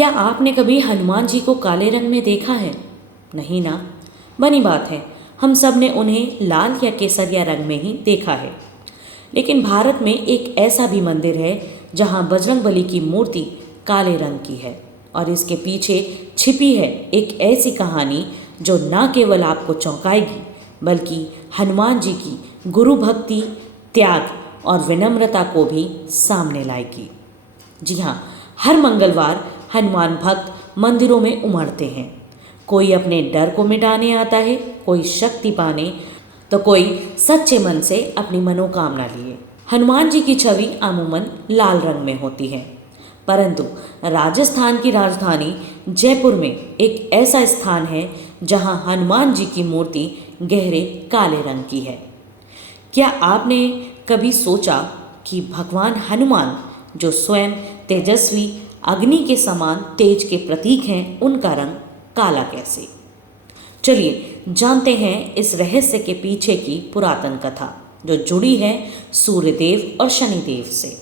क्या आपने कभी हनुमान जी को काले रंग में देखा है? नहीं ना। बनी बात है, हम सब ने उन्हें लाल या केसरिया रंग में ही देखा है। लेकिन भारत में एक ऐसा भी मंदिर है जहां बजरंगबली की मूर्ति काले रंग की है और इसके पीछे छिपी है एक ऐसी कहानी जो न केवल आपको चौंकाएगी बल्कि हनुमान जी की गुरु भक्ति, त्याग और विनम्रता को भी सामने लाएगी। जी हाँ, हर मंगलवार हनुमान भक्त मंदिरों में उमड़ते हैं। कोई अपने डर को मिटाने आता है, कोई शक्ति पाने, तो कोई सच्चे मन से अपनी मनोकामना लिए। हनुमान जी की छवि अमूमन लाल रंग में होती है, परंतु राजस्थान की राजधानी जयपुर में एक ऐसा स्थान है जहां हनुमान जी की मूर्ति गहरे काले रंग की है। क्या आपने कभी सोचा कि भगवान हनुमान, जो स्वयं तेजस्वी अग्नि के समान तेज के प्रतीक हैं, उनका रंग काला कैसे? चलिए जानते हैं इस रहस्य के पीछे की पुरातन कथा, जो जुड़ी है सूर्यदेव और शनिदेव से।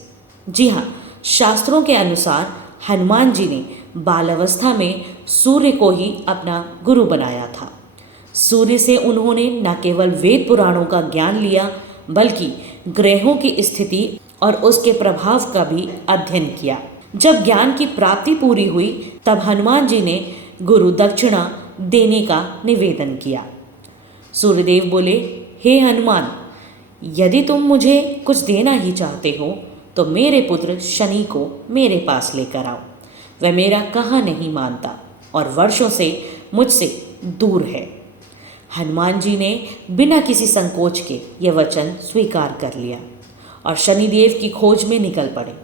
जी हाँ, शास्त्रों के अनुसार हनुमान जी ने बालावस्था में सूर्य को ही अपना गुरु बनाया था। सूर्य से उन्होंने न केवल वेद पुराणों का ज्ञान लिया बल्कि ग्रहों की स्थिति और उसके प्रभाव का भी अध्ययन किया। जब ज्ञान की प्राप्ति पूरी हुई तब हनुमान जी ने गुरु दक्षिणा देने का निवेदन किया। सूर्यदेव बोले, हे हनुमान, यदि तुम मुझे कुछ देना ही चाहते हो तो मेरे पुत्र शनि को मेरे पास लेकर आओ। वह मेरा कहा नहीं मानता और वर्षों से मुझसे दूर है। हनुमान जी ने बिना किसी संकोच के यह वचन स्वीकार कर लिया और शनिदेव की खोज में निकल पड़े।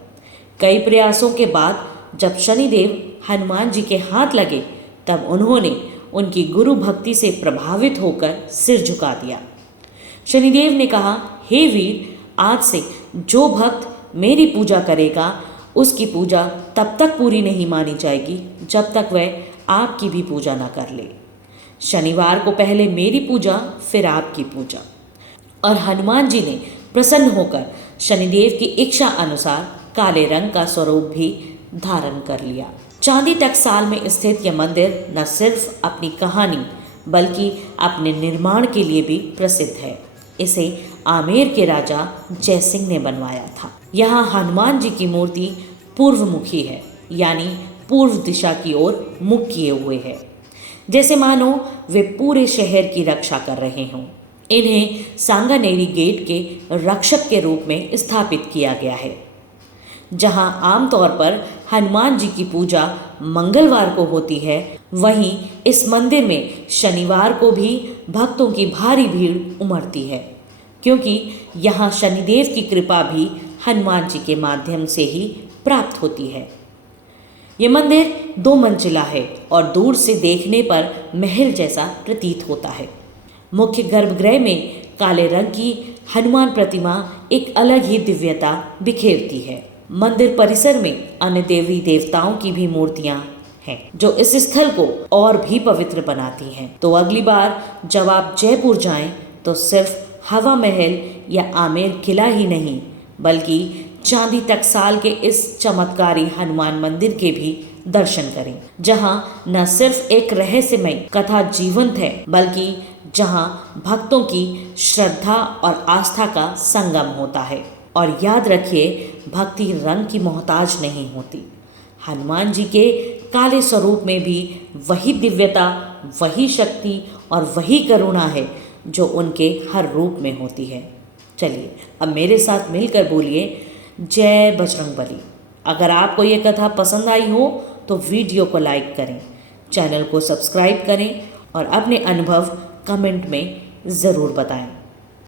कई प्रयासों के बाद जब शनिदेव हनुमान जी के हाथ लगे तब उन्होंने उनकी गुरु भक्ति से प्रभावित होकर सिर झुका दिया। शनिदेव ने कहा, हे वीर, आज से जो भक्त मेरी पूजा करेगा उसकी पूजा तब तक पूरी नहीं मानी जाएगी जब तक वह आपकी भी पूजा न कर ले। शनिवार को पहले मेरी पूजा, फिर आपकी पूजा। और हनुमान जी ने प्रसन्न होकर शनिदेव की इच्छा अनुसार काले रंग का स्वरूप भी धारण कर लिया। चांदी टकसाल में स्थित यह मंदिर न सिर्फ अपनी कहानी बल्कि अपने निर्माण के लिए भी प्रसिद्ध है। इसे आमेर के राजा जयसिंह ने बनवाया था। यहाँ हनुमान जी की मूर्ति पूर्वमुखी है, यानी पूर्व दिशा की ओर मुख किए हुए है, जैसे मानो वे पूरे शहर की रक्षा कर रहे हों। इन्हें सांगानेरी गेट के रक्षक के रूप में स्थापित किया गया है। जहां आमतौर पर हनुमान जी की पूजा मंगलवार को होती है, वहीं इस मंदिर में शनिवार को भी भक्तों की भारी भीड़ उमड़ती है, क्योंकि यहाँ शनिदेव की कृपा भी हनुमान जी के माध्यम से ही प्राप्त होती है। ये मंदिर 2 मंजिला है और दूर से देखने पर महल जैसा प्रतीत होता है। मुख्य गर्भगृह में काले रंग की हनुमान प्रतिमा एक अलग ही दिव्यता बिखेरती है। मंदिर परिसर में अन्य देवी देवताओं की भी मूर्तियां हैं, जो इस स्थल को और भी पवित्र बनाती हैं। तो अगली बार जब आप जयपुर जाएं तो सिर्फ हवा महल या आमेर किला ही नहीं बल्कि चांदी टकसाल के इस चमत्कारी हनुमान मंदिर के भी दर्शन करें, जहां न सिर्फ एक रहस्यमय कथा जीवंत है बल्कि जहां भक्तों की श्रद्धा और आस्था का संगम होता है। और याद रखिए, भक्ति रंग की मोहताज नहीं होती। हनुमान जी के काले स्वरूप में भी वही दिव्यता, वही शक्ति और वही करुणा है जो उनके हर रूप में होती है। चलिए अब मेरे साथ मिलकर बोलिए, जय बजरंगबली। अगर आपको ये कथा पसंद आई हो तो वीडियो को लाइक करें, चैनल को सब्सक्राइब करें और अपने अनुभव कमेंट में ज़रूर बताएं।